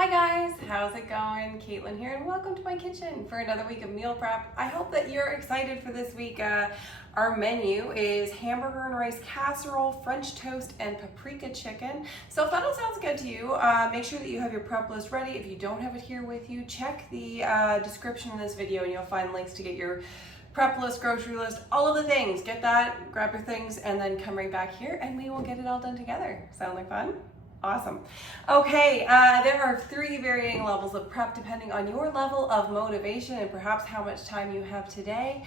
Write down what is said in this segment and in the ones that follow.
Hi guys, how's it going? Caitlin here and welcome to my kitchen for another week of meal prep. I hope that you're excited for this week. Our menu is Hamburger and Rice Casserole, French Toast and Paprika Chicken. So if that all sounds good to you, make sure that you have your prep list ready. If you don't have it here with you, check the description of this video and you'll find links to get your prep list, grocery list, all of the things. Get that, grab your things, and then come right back here and we will get it all done together. Sound like fun? Awesome. Okay, there are 3 varying levels of prep depending on your level of motivation and perhaps how much time you have today.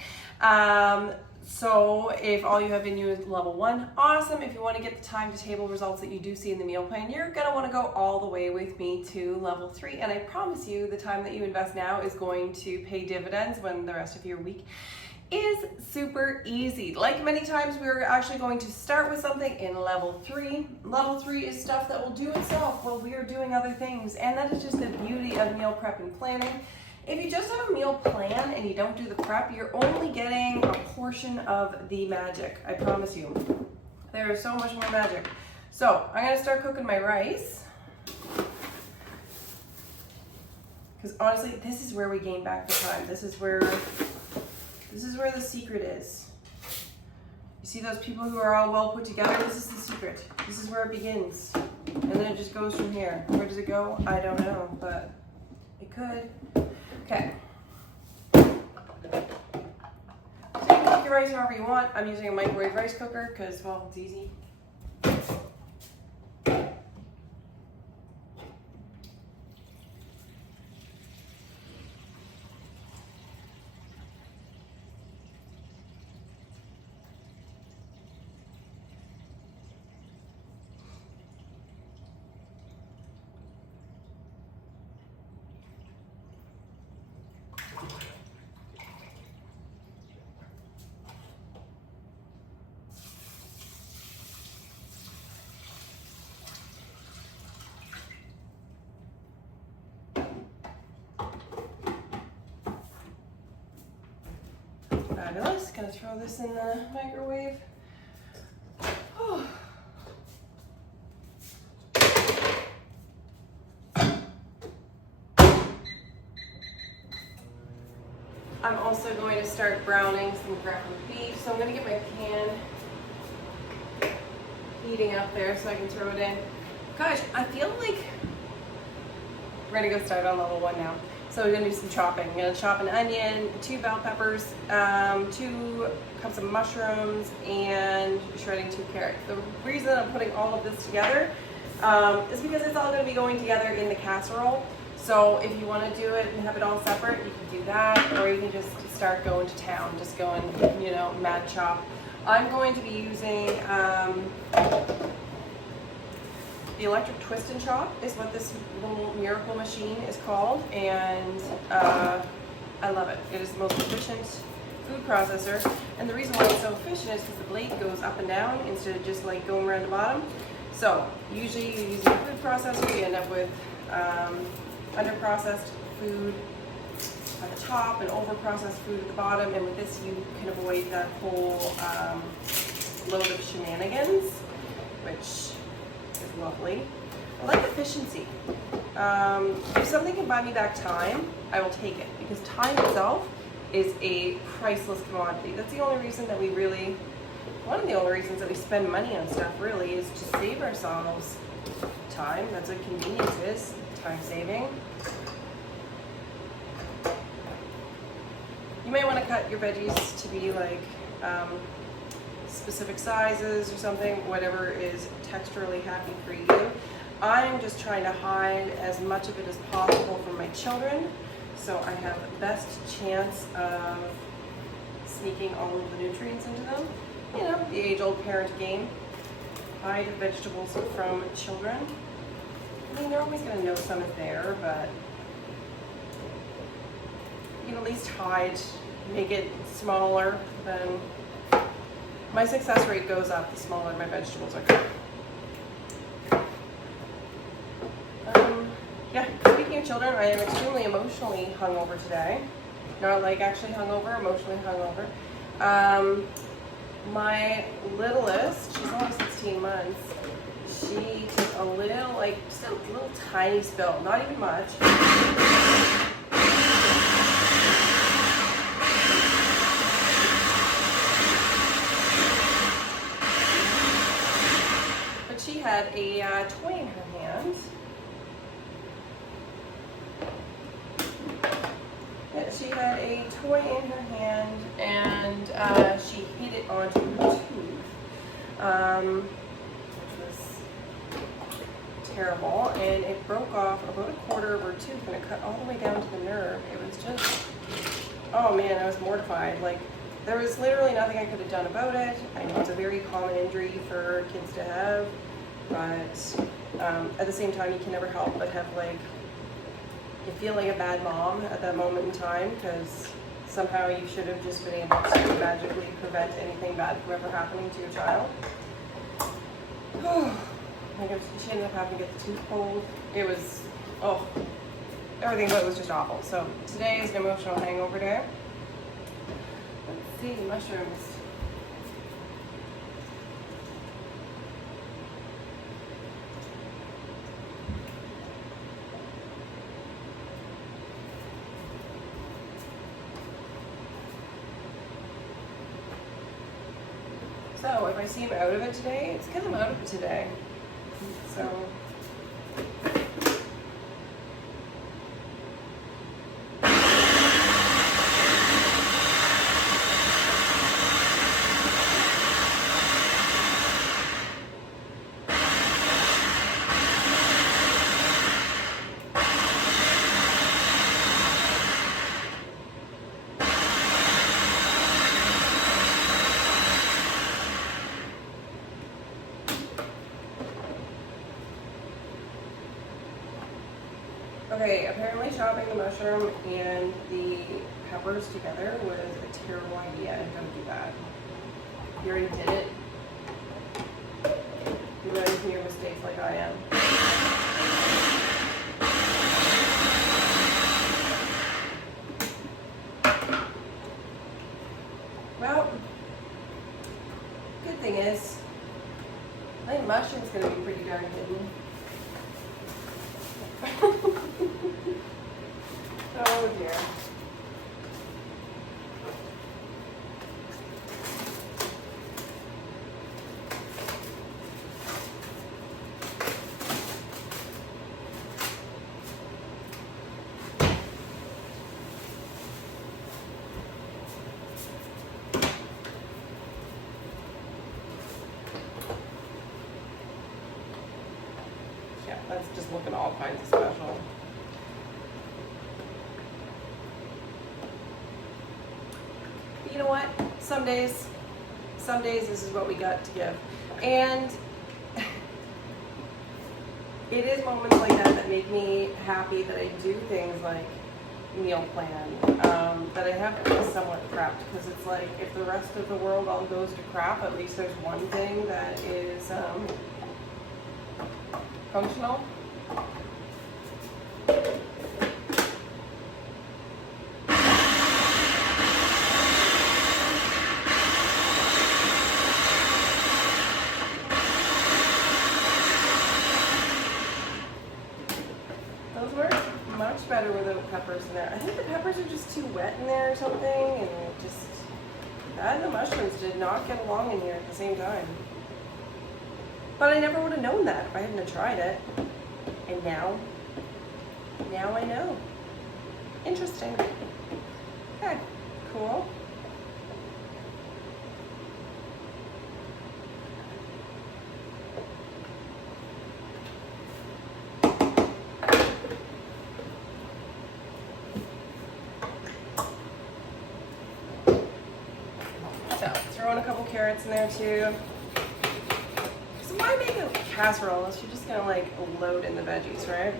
So if all you have in you is level 1, awesome. If you want to get the time to table results that you do see in the meal plan, you're going to want to go all the way with me to level 3. And I promise you the time that you invest now is going to pay dividends when the rest of your week is super easy. Like many times, we're actually going to start with something in level 3. Level 3 is stuff that will do itself while we are doing other things, and that is just the beauty of meal prep and planning. If you just have a meal plan and you don't do the prep, you're only getting a portion of the magic. I promise you. There is so much more magic. So I'm gonna start cooking my rice, because honestly, this is where we gain back the time. This is where the secret is. You see those people who are all well put together? This is the secret. This is where it begins. And then it just goes from here. Where does it go? I don't know, but it could. Okay. So you can cook your rice however you want. I'm using a microwave rice cooker because, well, it's easy. Fabulous. Gonna throw this in the microwave. Oh. I'm also going to start browning some ground beef, so I'm going to get my pan heating up there so I can throw it in. Gosh, I feel like we're going to go start on level 1 now. So we're going to do some chopping. I'm going to chop an onion, 2 bell peppers, 2 cups of mushrooms, and shredding 2 carrots. The reason I'm putting all of this together is because it's all going to be going together in the casserole. So if you want to do it and have it all separate, you can do that, or you can just start going to town, just going, mad chop. I'm going to be using the electric twist and chop is what this little miracle machine is called, and I love it. It is the most efficient food processor, and the reason why it's so efficient is because the blade goes up and down instead of just like going around the bottom. So usually you use a food processor, you end up with underprocessed food at the top and overprocessed food at the bottom, and with this you can avoid that whole load of shenanigans, which is lovely. I like efficiency. If something can buy me back time, I will take it, because time itself is a priceless commodity. That's the only reason that one of the only reasons that we spend money on stuff really is to save ourselves time. That's what convenience is, time saving. You may want to cut your veggies to be like specific sizes or something, whatever is texturally happy for you. I'm just trying to hide as much of it as possible from my children, so I have the best chance of sneaking all of the nutrients into them. You know, the age-old parent game. Hide vegetables from children. I mean, they're always going to know some is there, but you can at least hide, make it smaller. Then my success rate goes up the smaller my vegetables are cut. Yeah, speaking of children, I am extremely emotionally hungover today. Not like actually hungover, emotionally hungover. My littlest, she's only 16 months, she took a little, like just a little tiny spill, not even much. But she had a toy in her hand. Yeah, she had a toy in her hand, and she hit it onto her tooth, which was terrible, and it broke off about a quarter of her tooth, and it cut all the way down to the nerve. It was just, oh man, I was mortified. Like, there was literally nothing I could have done about it. I know it's a very common injury for kids to have, but at the same time, you can never help but have, like, you feel like a bad mom at that moment in time, because somehow you should have just been able to magically prevent anything bad from ever happening to your child. Like, she ended up having to get the tooth pulled. It was, oh, everything about it was just awful. So today is an emotional hangover day. Let's see, mushrooms. So if I seem out of it today, it's because I'm out of it today. So okay, apparently chopping the mushroom and the peppers together was a terrible idea, and don't do that. You already did it. You're learning from your mistakes like I am. Well, good thing is, I think mushroom's gonna be pretty darn hidden. Oh dear. Yeah, that's just looking all kinds of special. You know what? Some days this is what we got to give. And it is moments like that that make me happy that I do things like meal plan, that I have to be somewhat prepped, because it's like, if the rest of the world all goes to crap, at least there's one thing that is functional. Those work much better without peppers in there. I think the peppers are just too wet in there or something, and it just, that and the mushrooms did not get along in here at the same time. But I never would have known that if I hadn't have tried it. And now I know. Interesting. Okay, cool. So, throw in a couple carrots in there too. So why make a casserole unless you're just gonna like load in the veggies, right?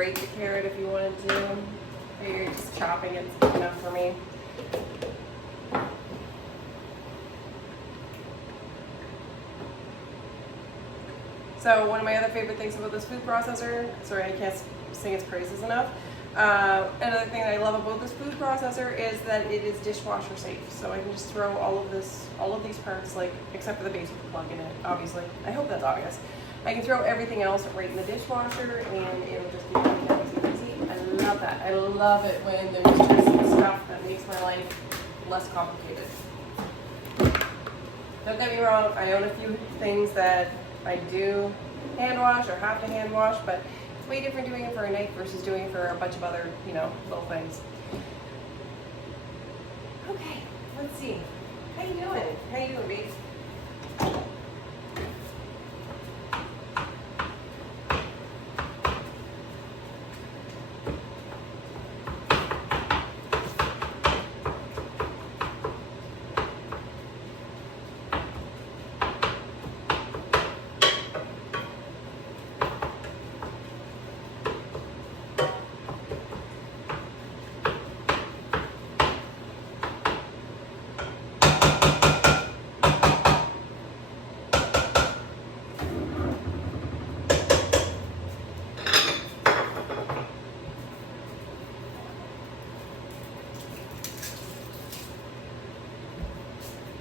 grate the carrot if you wanted to, or you're just chopping it, it's enough for me. So one of my other favorite things about this food processor, sorry I can't sing its praises enough, another thing that I love about this food processor is that it is dishwasher safe. So I can just throw all of these parts, like, except for the base with the plug in it, obviously. I hope that's obvious. I can throw everything else right in the dishwasher and it'll just be really easy. I love that. I love it when there's just stuff that makes my life less complicated. Don't get me wrong, I own a few things that I do hand wash or have to hand wash, but it's way different doing it for a knife versus doing it for a bunch of other, little things. Okay, let's see. How you doing? How you doing, babe?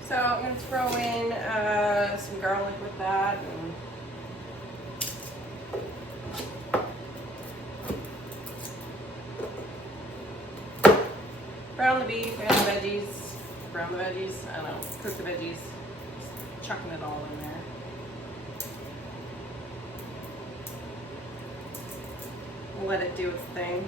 So I'm going to throw in some garlic with that. Brown the beef, brown the veggies, I don't know, cook the veggies, just chucking it all in there. Let it do its thing.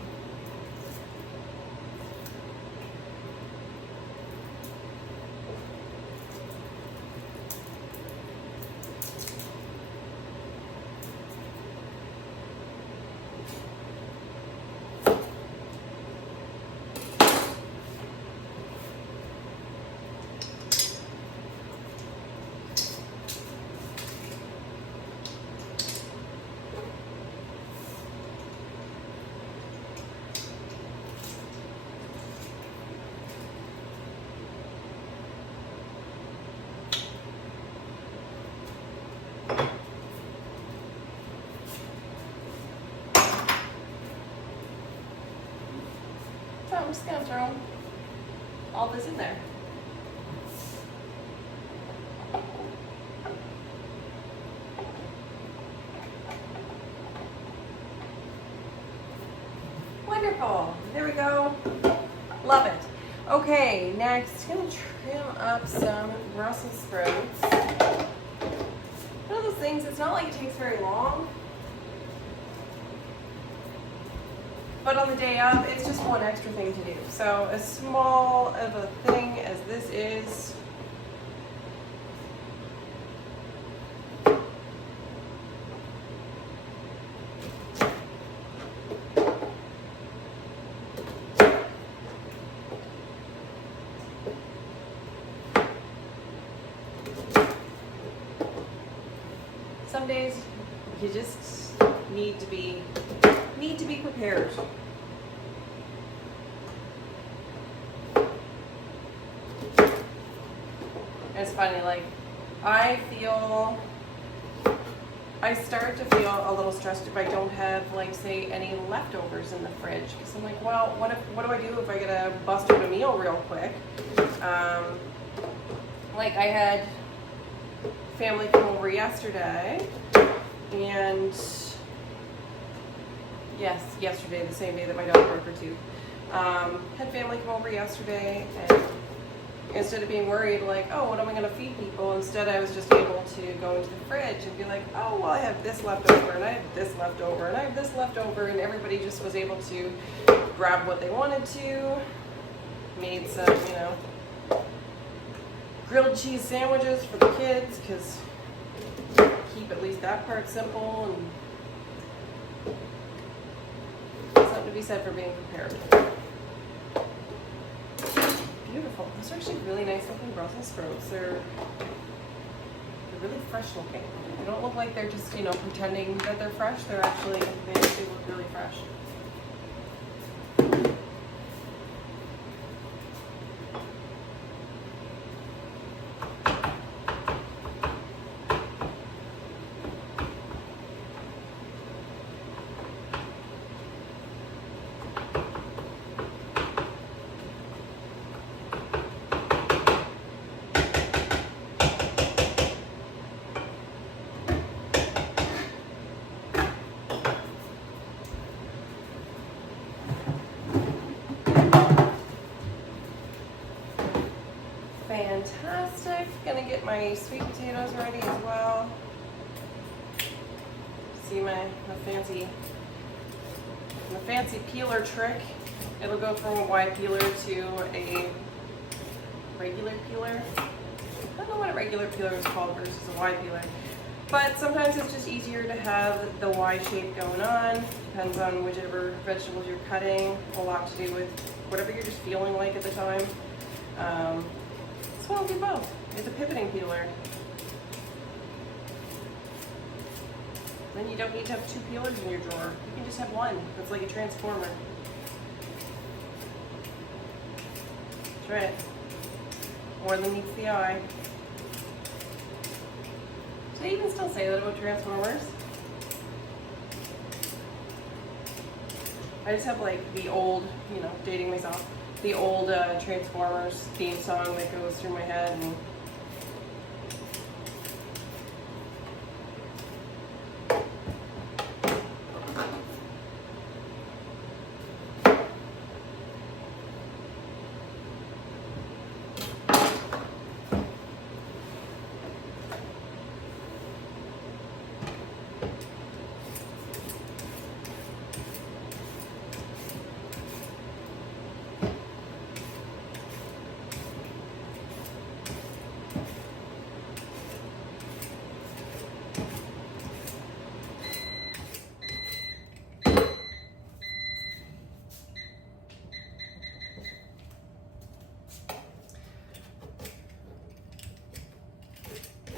So I'm just going to throw all this in there. Wonderful. There we go. Love it. Okay, next, I'm going to trim up some Brussels sprouts. One of those things, it's not like it takes very long. But on the day of, it's just one extra thing to do. So as small of a thing as this is, some days you just need to be prepared. It's funny, like I start to feel a little stressed if I don't have, like, say, any leftovers in the fridge, because I'm like, well, what do I do if I gotta bust out a meal real quick? Like I had family come over yesterday, and yes, yesterday, the same day that my dog broke her tooth. Had family come over yesterday, and instead of being worried, like, oh, what am I going to feed people? Instead, I was just able to go into the fridge and be like, oh, well, I have this left over, and I have this left over, and I have this left over, and everybody just was able to grab what they wanted to. Made some, grilled cheese sandwiches for the kids, because keep at least that part simple, and something to be said for being prepared. Beautiful. Those are actually really nice looking Brussels sprouts. They're really fresh looking. They don't look like they're just, you know, pretending that they're fresh. They actually look really fresh. Fantastic. Gonna get my sweet potatoes ready as well. See my fancy peeler trick. It'll go from a wide peeler to a regular peeler. I don't know what a regular peeler is called versus a wide peeler. But sometimes it's just easier to have the wide shape going on. Depends on whichever vegetables you're cutting. A lot to do with whatever you're just feeling like at the time. So I'll do both. It's a pivoting peeler. Then you don't need to have 2 peelers in your drawer. You can just have one. It's like a transformer. That's right. More than meets the eye. Should I even still say that about Transformers? I just have like the old, you know, dating myself, the old Transformers theme song that goes through my head. And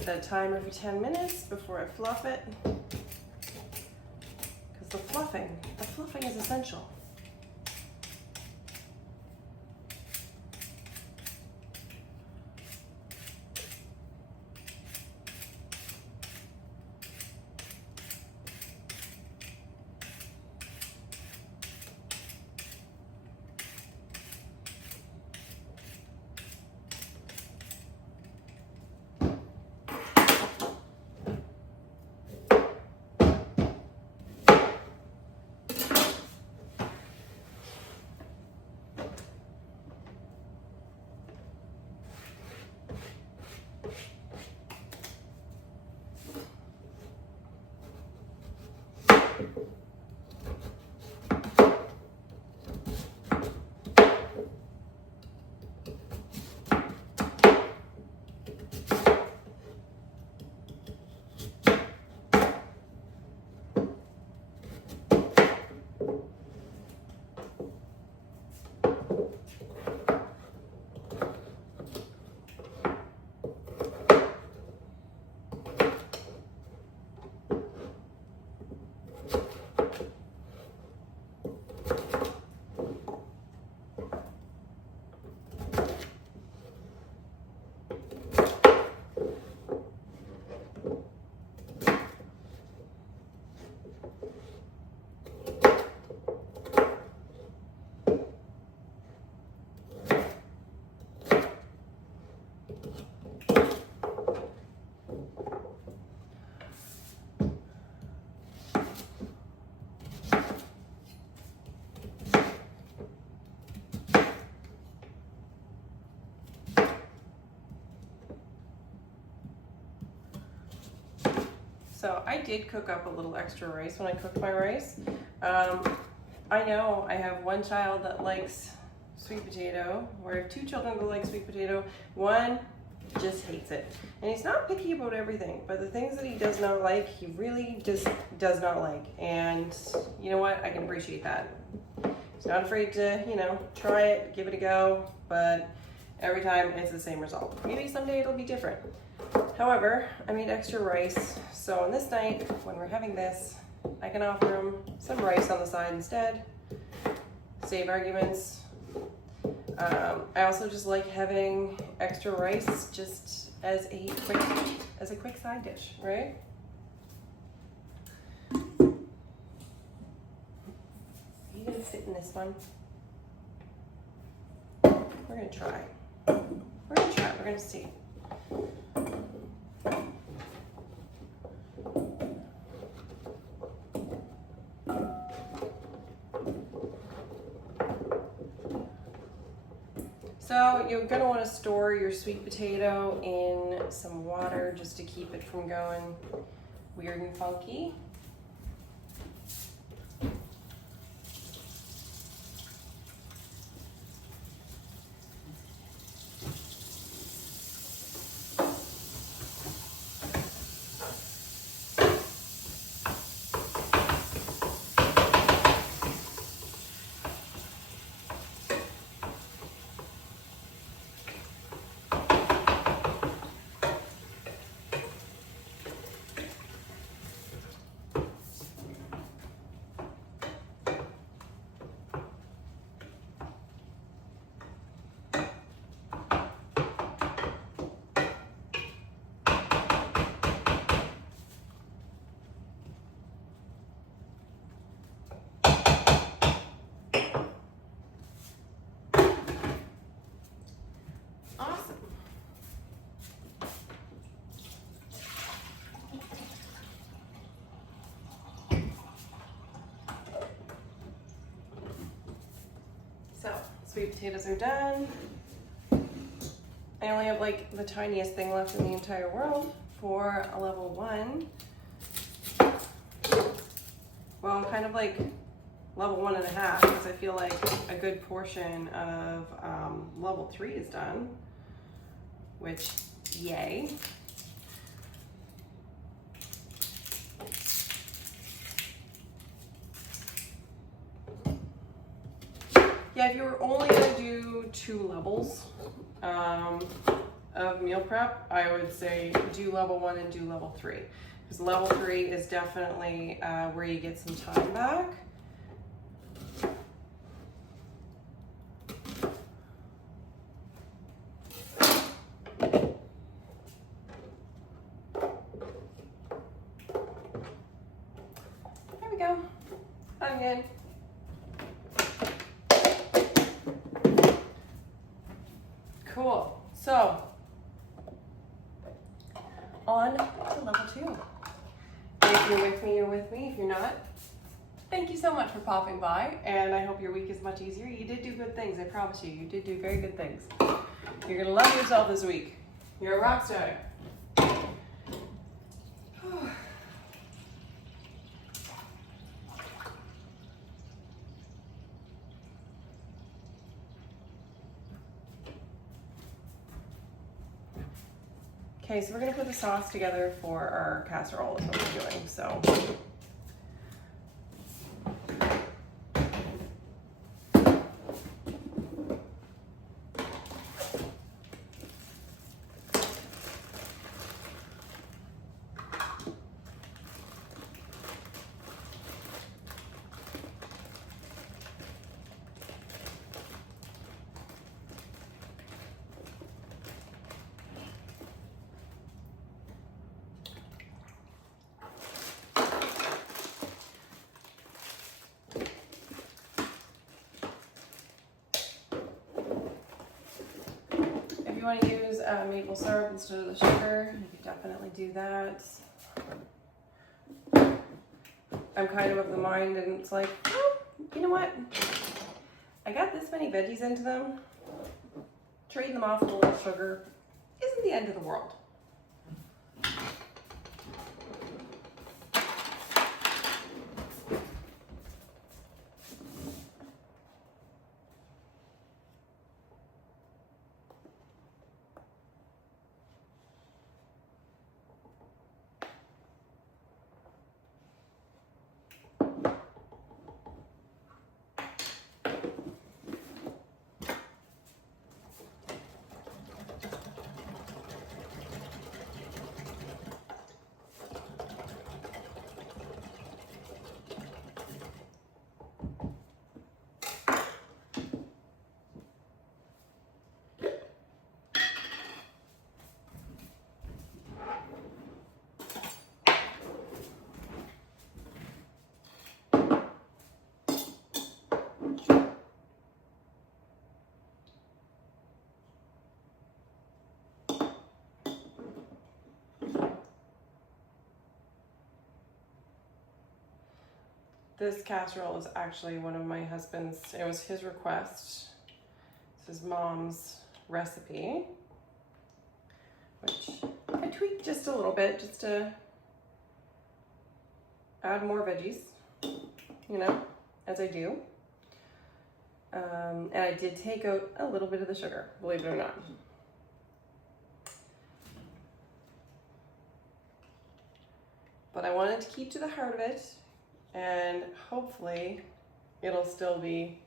set a timer for 10 minutes before I fluff it. Because the fluffing is essential. So I did cook up a little extra rice when I cooked my rice. I know I have one child that likes sweet potato, or I have 2 children that like sweet potato. One just hates it. And he's not picky about everything, but the things that he does not like, he really just does not like. And you know what? I can appreciate that. He's not afraid to, you know, try it, give it a go, but Every time it's the same result. Maybe someday it'll be different. However, I made extra rice, so on this night, when we're having this, I can offer them some rice on the side instead. Save arguments. I also just like having extra rice just as a quick side dish, right? Are you gonna fit in this one? We're gonna try. We're gonna see. So you're gonna wanna store your sweet potato in some water just to keep it from going weird and funky. So, sweet potatoes are done. I only have like the tiniest thing left in the entire world for a level 1. Well, kind of like level 1.5, because I feel like a good portion of level 3 is done, which, yay. Yeah, if you were only gonna do 2 levels of meal prep, I would say do level 1 and do level 3. Because level 3 is definitely where you get some time back. There we go. I'm good. Cool. So, on to level 2. If you're with me, you're with me. If you're not, thank you so much for popping by, and I hope your week is much easier. You did do good things, I promise you. You did do very good things. You're gonna love yourself this week. You're a rock star. Okay, so we're gonna put the sauce together for our casserole is what we're doing, so. If you want to use maple syrup instead of the sugar, you can definitely do that. I'm kind of the mind, and it's like, oh, you know what? I got this many veggies into them. Trading them off with a little sugar isn't the end of the world. This casserole is actually one of my husband's, it was his request. This is Mom's recipe, which I tweaked just a little bit just to add more veggies, you know, as I do. And I did take out a little bit of the sugar, believe it or not. But I wanted to keep to the heart of it, and hopefully it'll still be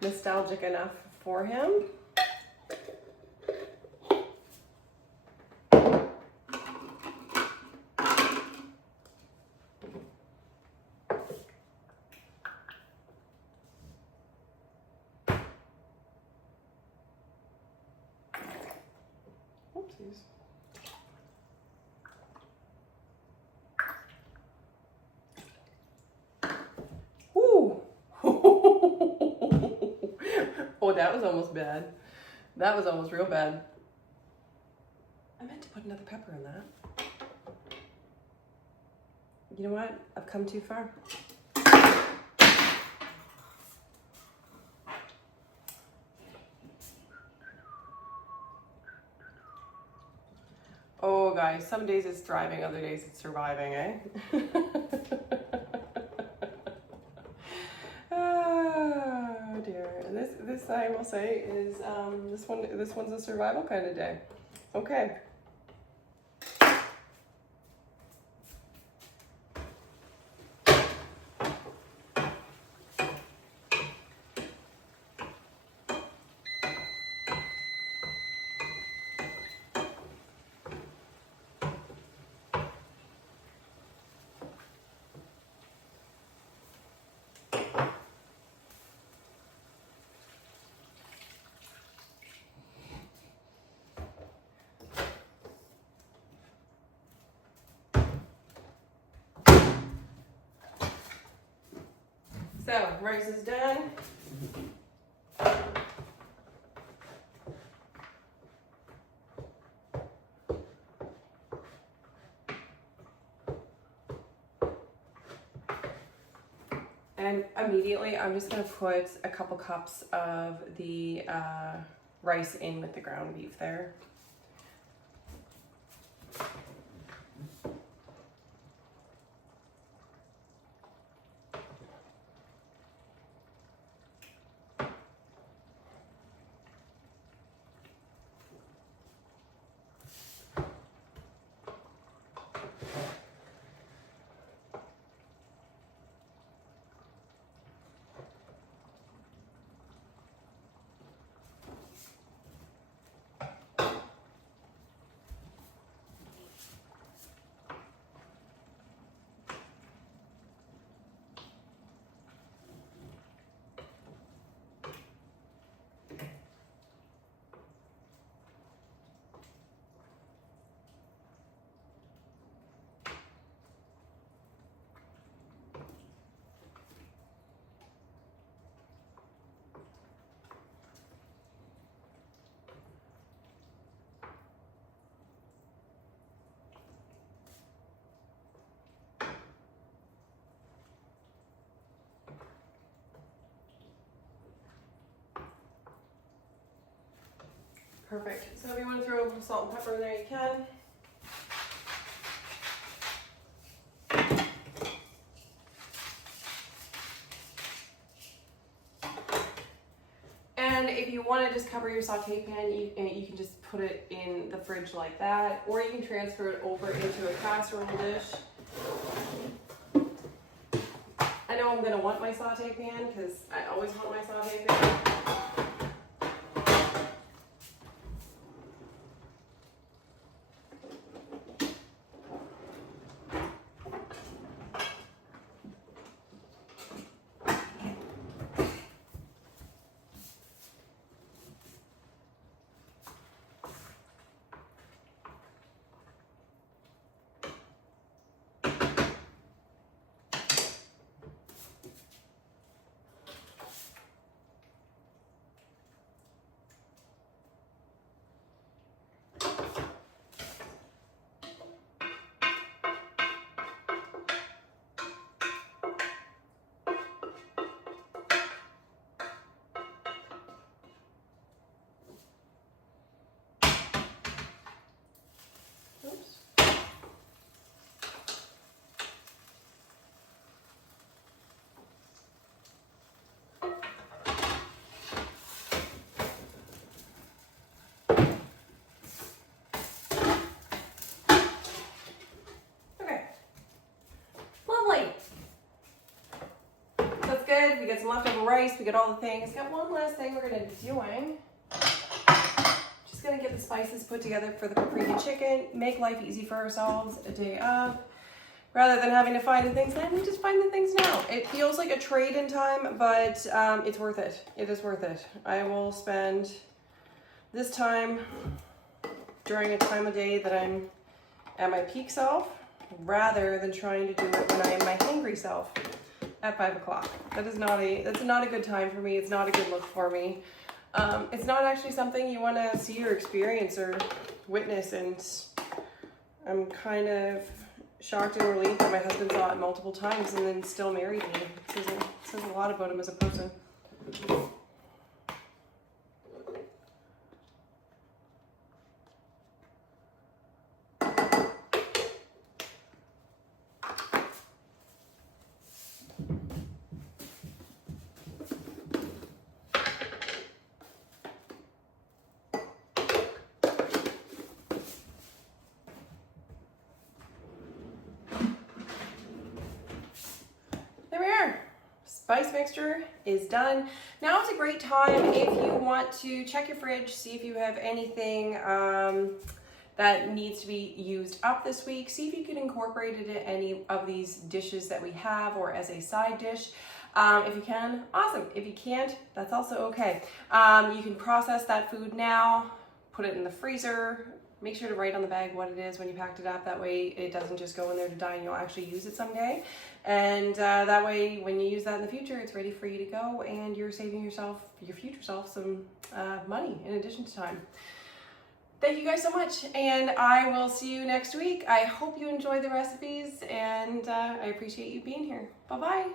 nostalgic enough for him. Oopsies. Oh, that was almost bad. That was almost real bad. I meant to put another pepper in that. You know what? I've come too far. Oh, guys, some days it's thriving, other days it's surviving, eh? Oh dear. This I will say is this one's a survival kind of day. Okay. So, rice is done. And immediately I'm just gonna put a couple cups of the rice in with the ground beef there. Perfect. So if you want to throw a little salt and pepper in there, you can. And if you want to just cover your saute pan, you can just put it in the fridge like that, or you can transfer it over into a casserole dish. I know I'm going to want my saute pan because I always want my saute pan. good. We got some leftover rice. We got all the things. Got one last thing we're gonna be doing. Just gonna get the spices put together for the paprika chicken. Make life easy for ourselves a day of. Rather than having to find the things then, we just find the things now. It feels like a trade in time, but it's worth it. It is worth it. I will spend this time during a time of day that I'm at my peak self, rather than trying to do it when I am my hangry self at 5 o'clock. That's not a good time for me. It's not a good look for me. It's not actually something you want to see or experience or witness, and I'm kind of shocked and relieved that my husband saw it multiple times and then still married me. It says a lot about him as a person. Spice mixture is done. Now is a great time if you want to check your fridge, see if you have anything that needs to be used up this week. See if you can incorporate it in any of these dishes that we have or as a side dish. If you can, awesome. If you can't, that's also okay. You can process that food now, put it in the freezer. Make sure to write on the bag what it is when you packed it up. That way it doesn't just go in there to die and you'll actually use it someday. And that way when you use that in the future, it's ready for you to go and you're saving yourself, your future self, some money in addition to time. Thank you guys so much, and I will see you next week. I hope you enjoy the recipes, and I appreciate you being here. Bye-bye.